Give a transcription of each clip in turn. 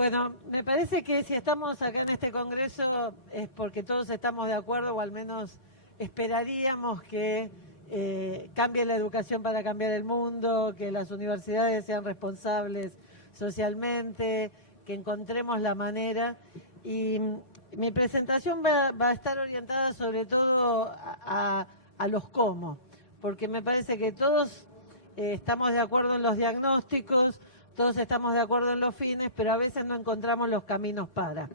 Bueno, me parece que si estamos acá en este congreso es porque todos estamos de acuerdo, o al menos esperaríamos que cambie la educación para cambiar el mundo, que las universidades sean responsables socialmente, que encontremos la manera. Y mi presentación va a estar orientada sobre todo a los cómo, porque me parece que todos estamos de acuerdo en los diagnósticos, todos estamos de acuerdo en los fines, pero a veces no encontramos los caminos para.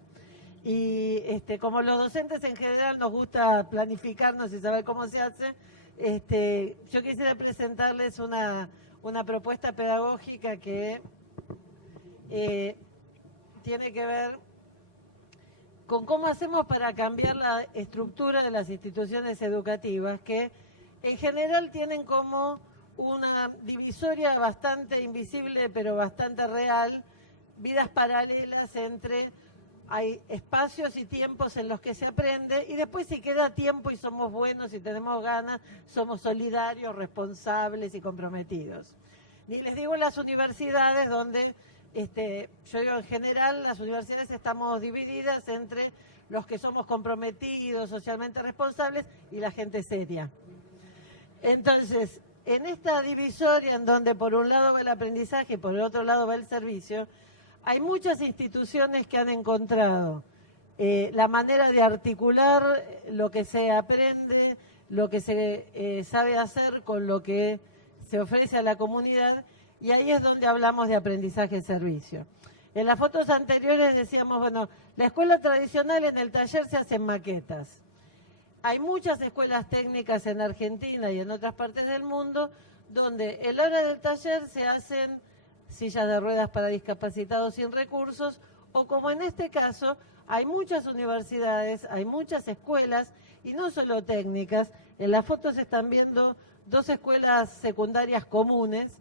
Y como los docentes en general nos gusta planificarnos y saber cómo se hace, yo quisiera presentarles una propuesta pedagógica que tiene que ver con cómo hacemos para cambiar la estructura de las instituciones educativas, que en general tienen como una divisoria bastante invisible pero bastante real, vidas paralelas entre hay espacios y tiempos en los que se aprende, y después si queda tiempo y somos buenos y tenemos ganas, somos solidarios, responsables y comprometidos. Ni les digo las universidades donde, yo digo en general, las universidades estamos divididas entre los que somos comprometidos, socialmente responsables y la gente seria. Entonces, en esta divisoria en donde por un lado va el aprendizaje y por el otro lado va el servicio, hay muchas instituciones que han encontrado la manera de articular lo que se aprende, lo que se sabe hacer con lo que se ofrece a la comunidad, y ahí es donde hablamos de aprendizaje-servicio. En las fotos anteriores decíamos, bueno, la escuela tradicional, en el taller se hacen maquetas. Hay muchas escuelas técnicas en Argentina y en otras partes del mundo donde en la hora del taller se hacen sillas de ruedas para discapacitados sin recursos, o como en este caso, hay muchas universidades, hay muchas escuelas, y no solo técnicas. En las fotos están viendo 2 escuelas secundarias comunes,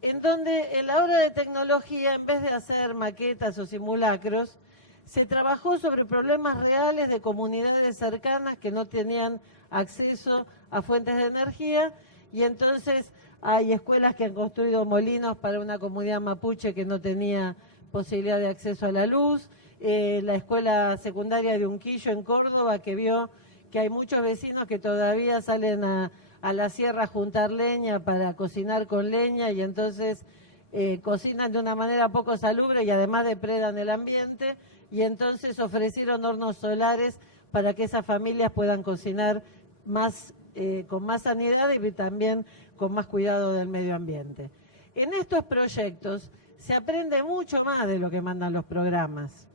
en donde en la hora de tecnología, en vez de hacer maquetas o simulacros, se trabajó sobre problemas reales de comunidades cercanas que no tenían acceso a fuentes de energía, y entonces hay escuelas que han construido molinos para una comunidad mapuche que no tenía posibilidad de acceso a la luz, la escuela secundaria de Unquillo en Córdoba, que vio que hay muchos vecinos que todavía salen a la sierra a juntar leña para cocinar con leña, y entonces cocinan de una manera poco salubre y además depredan el ambiente, y entonces ofrecieron hornos solares para que esas familias puedan cocinar más con más sanidad y también con más cuidado del medio ambiente. En estos proyectos se aprende mucho más de lo que mandan los programas.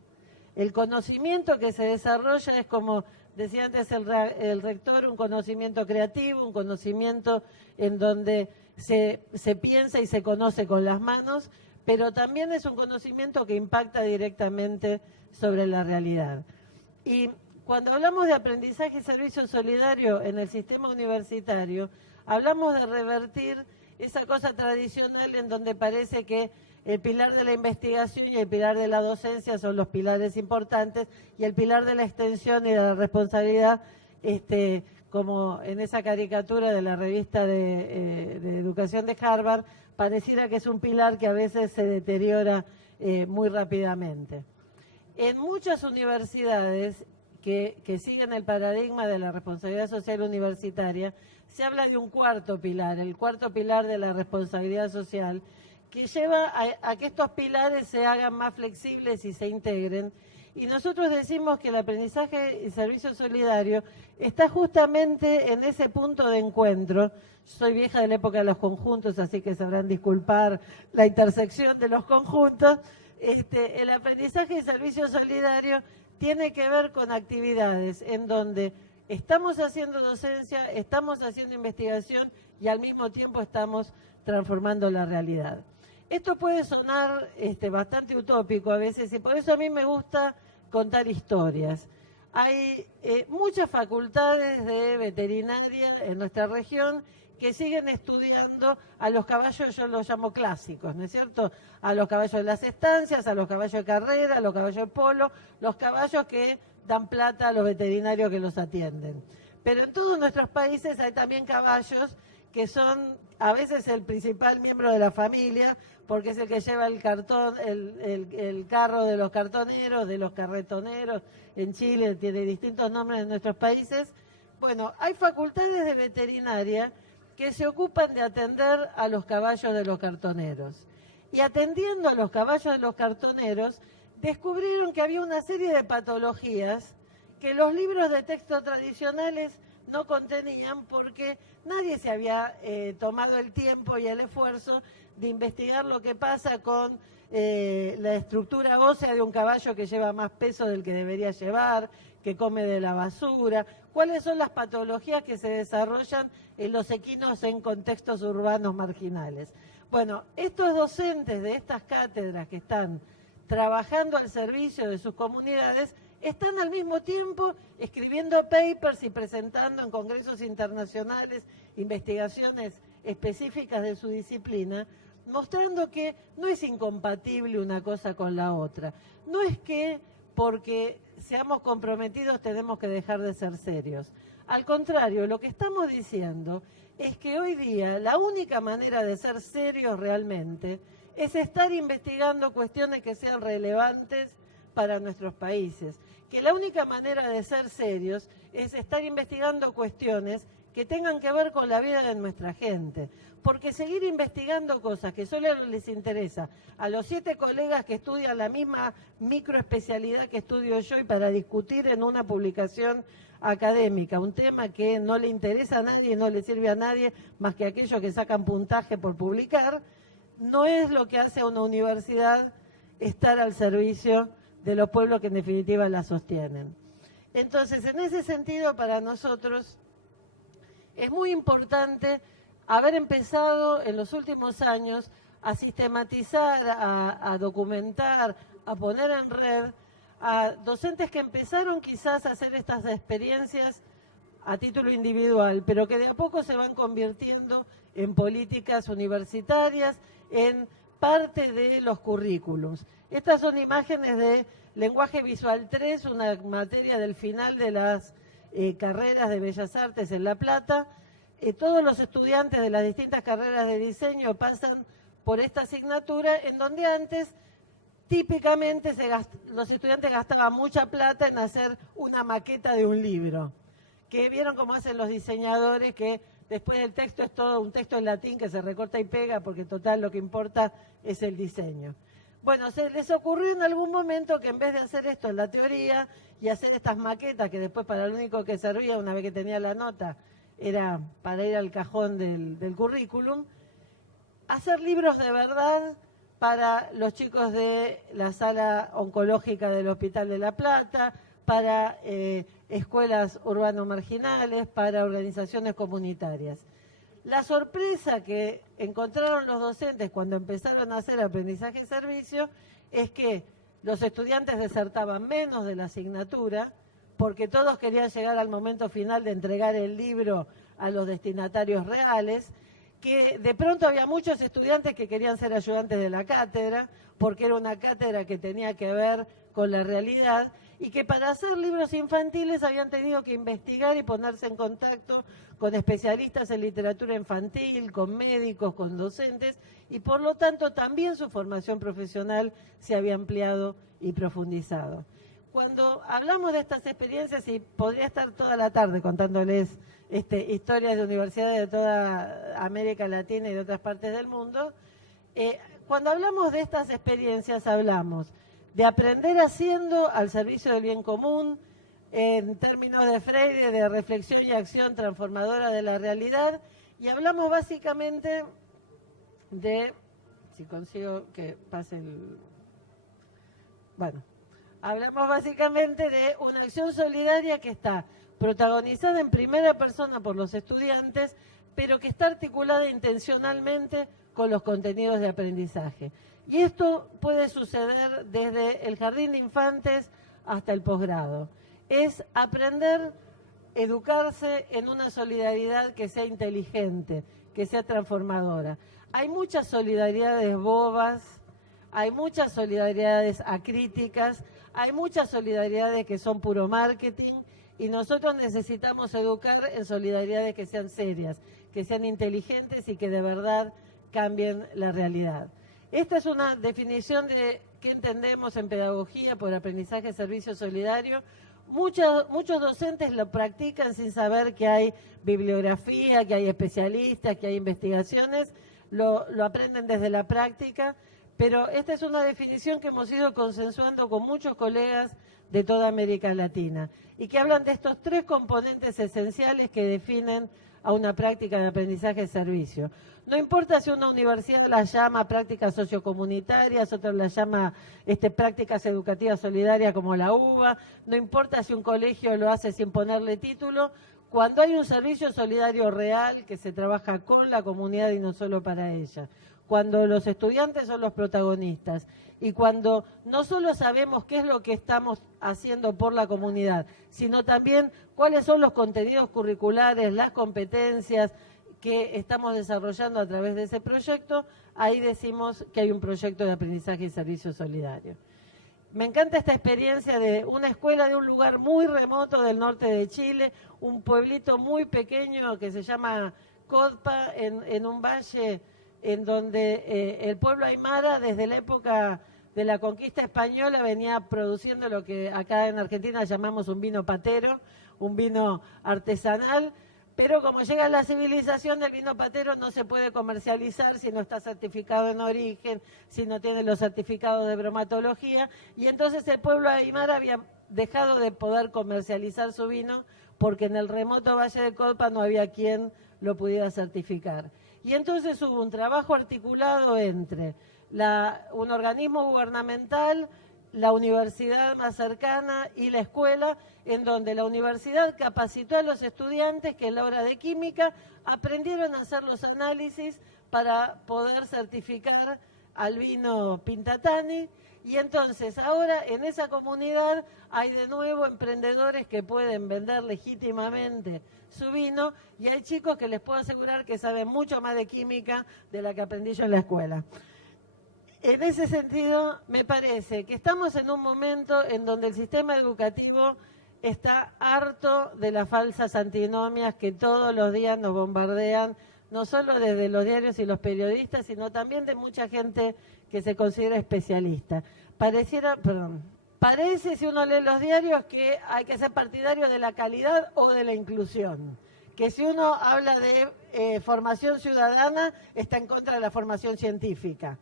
El conocimiento que se desarrolla es, como decía antes el rector, un conocimiento creativo, un conocimiento en donde se piensa y se conoce con las manos, pero también es un conocimiento que impacta directamente sobre la realidad. Y cuando hablamos de aprendizaje y servicio solidario en el sistema universitario, hablamos de revertir esa cosa tradicional en donde parece que el pilar de la investigación y el pilar de la docencia son los pilares importantes, y el pilar de la extensión y de la responsabilidad, como en esa caricatura de la revista de educación de Harvard, pareciera que es un pilar que a veces se deteriora muy rápidamente. En muchas universidades que siguen el paradigma de la responsabilidad social universitaria, se habla de un cuarto pilar, el cuarto pilar de la responsabilidad social, que lleva a que estos pilares se hagan más flexibles y se integren. Y nosotros decimos que el aprendizaje y servicio solidario está justamente en ese punto de encuentro. Soy vieja de la época de los conjuntos, así que sabrán disculpar la intersección de los conjuntos. El aprendizaje y servicio solidario tiene que ver con actividades en donde estamos haciendo docencia, estamos haciendo investigación y al mismo tiempo estamos transformando la realidad. Esto puede sonar bastante utópico a veces, y por eso a mí me gusta contar historias. Hay muchas facultades de veterinaria en nuestra región que siguen estudiando a los caballos, yo los llamo clásicos, ¿no es cierto? A los caballos de las estancias, a los caballos de carrera, a los caballos de polo, los caballos que dan plata a los veterinarios que los atienden. Pero en todos nuestros países hay también caballos que son a veces el principal miembro de la familia, porque es el que lleva el cartón, el carro de los cartoneros, de los carretoneros. En Chile tiene distintos nombres en nuestros países. Bueno, hay facultades de veterinaria que se ocupan de atender a los caballos de los cartoneros. Y atendiendo a los caballos de los cartoneros, descubrieron que había una serie de patologías que los libros de texto tradicionales no contenían, porque nadie se había tomado el tiempo y el esfuerzo de investigar lo que pasa con la estructura ósea de un caballo que lleva más peso del que debería llevar, que come de la basura, cuáles son las patologías que se desarrollan en los equinos en contextos urbanos marginales. Bueno, estos docentes de estas cátedras que están trabajando al servicio de sus comunidades están al mismo tiempo escribiendo papers y presentando en congresos internacionales investigaciones específicas de su disciplina, mostrando que no es incompatible una cosa con la otra. No es que porque seamos comprometidos tenemos que dejar de ser serios. Al contrario, lo que estamos diciendo es que hoy día la única manera de ser serios realmente es estar investigando cuestiones que sean relevantes para nuestros países, que la única manera de ser serios es estar investigando cuestiones que tengan que ver con la vida de nuestra gente, porque seguir investigando cosas que solo les interesa a los 7 colegas que estudian la misma microespecialidad que estudio yo y para discutir en una publicación académica, un tema que no le interesa a nadie, no le sirve a nadie más que a aquellos que sacan puntaje por publicar, no es lo que hace a una universidad estar al servicio de los pueblos que en definitiva la sostienen. Entonces, en ese sentido, para nosotros es muy importante haber empezado en los últimos años a sistematizar, a documentar, a poner en red a docentes que empezaron quizás a hacer estas experiencias a título individual, pero que de a poco se van convirtiendo en políticas universitarias, en parte de los currículums. Estas son imágenes de Lenguaje Visual 3, una materia del final de las carreras de Bellas Artes en La Plata. Todos los estudiantes de las distintas carreras de diseño pasan por esta asignatura, en donde antes típicamente los estudiantes gastaban mucha plata en hacer una maqueta de un libro, que vieron cómo hacen los diseñadores, que después el texto es todo un texto en latín que se recorta y pega, porque total lo que importa es el diseño. Bueno, se les ocurrió en algún momento que en vez de hacer esto en la teoría y hacer estas maquetas, que después para lo único que servía una vez que tenía la nota era para ir al cajón del currículum, hacer libros de verdad para los chicos de la sala oncológica del Hospital de La Plata, para escuelas urbano-marginales, para organizaciones comunitarias. La sorpresa que encontraron los docentes cuando empezaron a hacer aprendizaje-servicio es que los estudiantes desertaban menos de la asignatura, porque todos querían llegar al momento final de entregar el libro a los destinatarios reales, que de pronto había muchos estudiantes que querían ser ayudantes de la cátedra, porque era una cátedra que tenía que ver con la realidad, y que para hacer libros infantiles habían tenido que investigar y ponerse en contacto con especialistas en literatura infantil, con médicos, con docentes, y por lo tanto también su formación profesional se había ampliado y profundizado. Cuando hablamos de estas experiencias, y podría estar toda la tarde contándoles historias de universidades de toda América Latina y de otras partes del mundo, cuando hablamos de estas experiencias hablamos de aprender haciendo al servicio del bien común, en términos de Freire, de reflexión y acción transformadora de la realidad, y hablamos básicamente de, si consigo que pase el... Bueno, hablamos básicamente de una acción solidaria que está protagonizada en primera persona por los estudiantes, pero que está articulada intencionalmente con los contenidos de aprendizaje. Y esto puede suceder desde el jardín de infantes hasta el posgrado. Es aprender, educarse en una solidaridad que sea inteligente, que sea transformadora. Hay muchas solidaridades bobas, hay muchas solidaridades acríticas, hay muchas solidaridades que son puro marketing, y nosotros necesitamos educar en solidaridades que sean serias, que sean inteligentes y que de verdad cambien la realidad. Esta es una definición de qué entendemos en pedagogía por aprendizaje servicio solidario. Muchos docentes lo practican sin saber que hay bibliografía, que hay especialistas, que hay investigaciones, lo aprenden desde la práctica, pero esta es una definición que hemos ido consensuando con muchos colegas de toda América Latina y que hablan de estos tres componentes esenciales que definen a una práctica de aprendizaje de servicio. No importa si una universidad las llama prácticas sociocomunitarias, otra las llama prácticas educativas solidarias como la UBA, no importa si un colegio lo hace sin ponerle título, cuando hay un servicio solidario real que se trabaja con la comunidad y no solo para ella, cuando los estudiantes son los protagonistas y cuando no solo sabemos qué es lo que estamos haciendo por la comunidad, sino también cuáles son los contenidos curriculares, las competencias que estamos desarrollando a través de ese proyecto, ahí decimos que hay un proyecto de aprendizaje y servicio solidario. Me encanta esta experiencia de una escuela de un lugar muy remoto del norte de Chile, un pueblito muy pequeño que se llama Codpa, en un valle en donde el pueblo aymara desde la época de la conquista española venía produciendo lo que acá en Argentina llamamos un vino patero, un vino artesanal, pero como llega la civilización, el vino patero no se puede comercializar si no está certificado en origen, si no tiene los certificados de bromatología, y entonces el pueblo aymara había dejado de poder comercializar su vino porque en el remoto Valle de Codpa no había quien lo pudiera certificar. Y entonces hubo un trabajo articulado entre un organismo gubernamental, la universidad más cercana y la escuela, en donde la universidad capacitó a los estudiantes que en la hora de química aprendieron a hacer los análisis para poder certificar al vino Pintatani. Y entonces ahora en esa comunidad hay de nuevo emprendedores que pueden vender legítimamente su vino y hay chicos que les puedo asegurar que saben mucho más de química de la que aprendí yo en la escuela. En ese sentido, me parece que estamos en un momento en donde el sistema educativo está harto de las falsas antinomias que todos los días nos bombardean, no solo desde los diarios y los periodistas, sino también de mucha gente que se considera especialista. Parece, si uno lee los diarios, que hay que ser partidario de la calidad o de la inclusión. Que si uno habla de formación ciudadana, está en contra de la formación científica.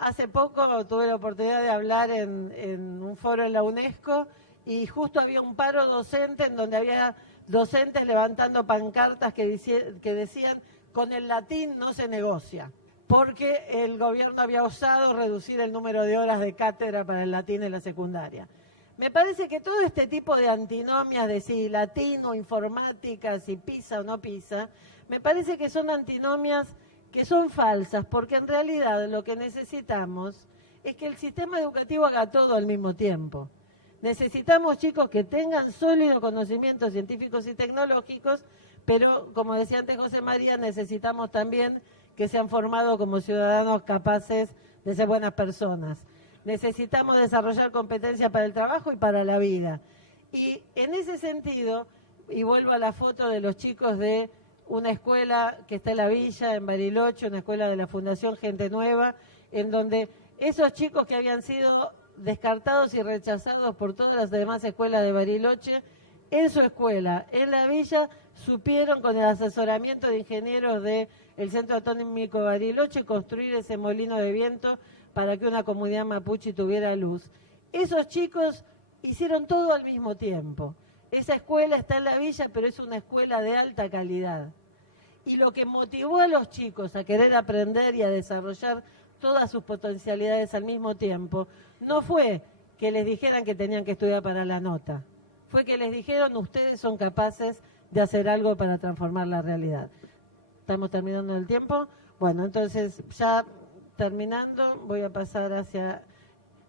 Hace poco tuve la oportunidad de hablar en un foro en la UNESCO y justo había un paro docente en donde había docentes levantando pancartas que decían con el latín no se negocia, porque el gobierno había osado reducir el número de horas de cátedra para el latín en la secundaria. Me parece que todo este tipo de antinomias de si latín o informática, si pisa o no pisa, me parece que son antinomias que son falsas, porque en realidad lo que necesitamos es que el sistema educativo haga todo al mismo tiempo. Necesitamos chicos que tengan sólidos conocimientos científicos y tecnológicos, pero como decía antes José María, necesitamos también que sean formados como ciudadanos capaces de ser buenas personas. Necesitamos desarrollar competencias para el trabajo y para la vida. Y en ese sentido, y vuelvo a la foto de los chicos de una escuela que está en la villa, en Bariloche, una escuela de la Fundación Gente Nueva, en donde esos chicos que habían sido descartados y rechazados por todas las demás escuelas de Bariloche, en su escuela, en la villa, supieron con el asesoramiento de ingenieros del Centro Atómico Bariloche construir ese molino de viento para que una comunidad mapuche tuviera luz. Esos chicos hicieron todo al mismo tiempo. Esa escuela está en la villa, pero es una escuela de alta calidad. Y lo que motivó a los chicos a querer aprender y a desarrollar todas sus potencialidades al mismo tiempo, no fue que les dijeran que tenían que estudiar para la nota, fue que les dijeron ustedes son capaces de hacer algo para transformar la realidad. ¿Estamos terminando el tiempo? Bueno, entonces ya terminando, voy a pasar hacia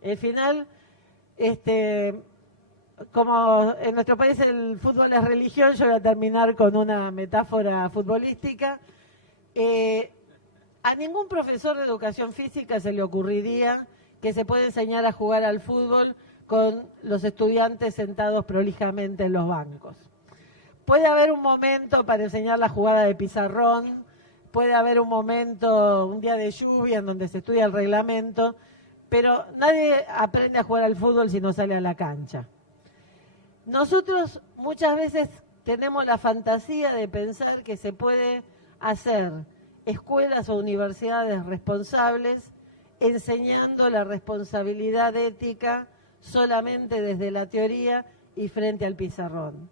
el final. Como en nuestro país el fútbol es religión, yo voy a terminar con una metáfora futbolística. A ningún profesor de educación física se le ocurriría que se puede enseñar a jugar al fútbol con los estudiantes sentados prolijamente en los bancos. puede haber un momento para enseñar la jugada de pizarrón, puede haber un momento, un día de lluvia en donde se estudia el reglamento, pero nadie aprende a jugar al fútbol si no sale a la cancha. Nosotros muchas veces tenemos la fantasía de pensar que se puede hacer escuelas o universidades responsables enseñando la responsabilidad ética solamente desde la teoría y frente al pizarrón.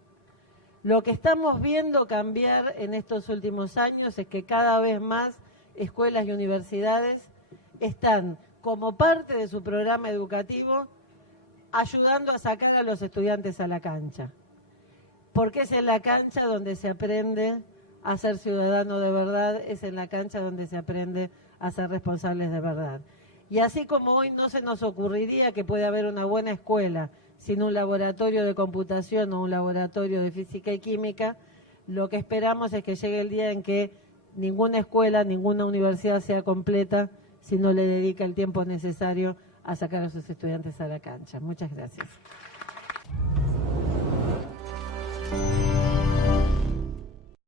Lo que estamos viendo cambiar en estos últimos años es que cada vez más escuelas y universidades están, como parte de su programa educativo, ayudando a sacar a los estudiantes a la cancha. Porque es en la cancha donde se aprende a ser ciudadano de verdad, es en la cancha donde se aprende a ser responsables de verdad. Y así como hoy no se nos ocurriría que puede haber una buena escuela sin un laboratorio de computación o un laboratorio de física y química, lo que esperamos es que llegue el día en que ninguna escuela, ninguna universidad sea completa si no le dedica el tiempo necesario a sacar a sus estudiantes a la cancha. Muchas gracias.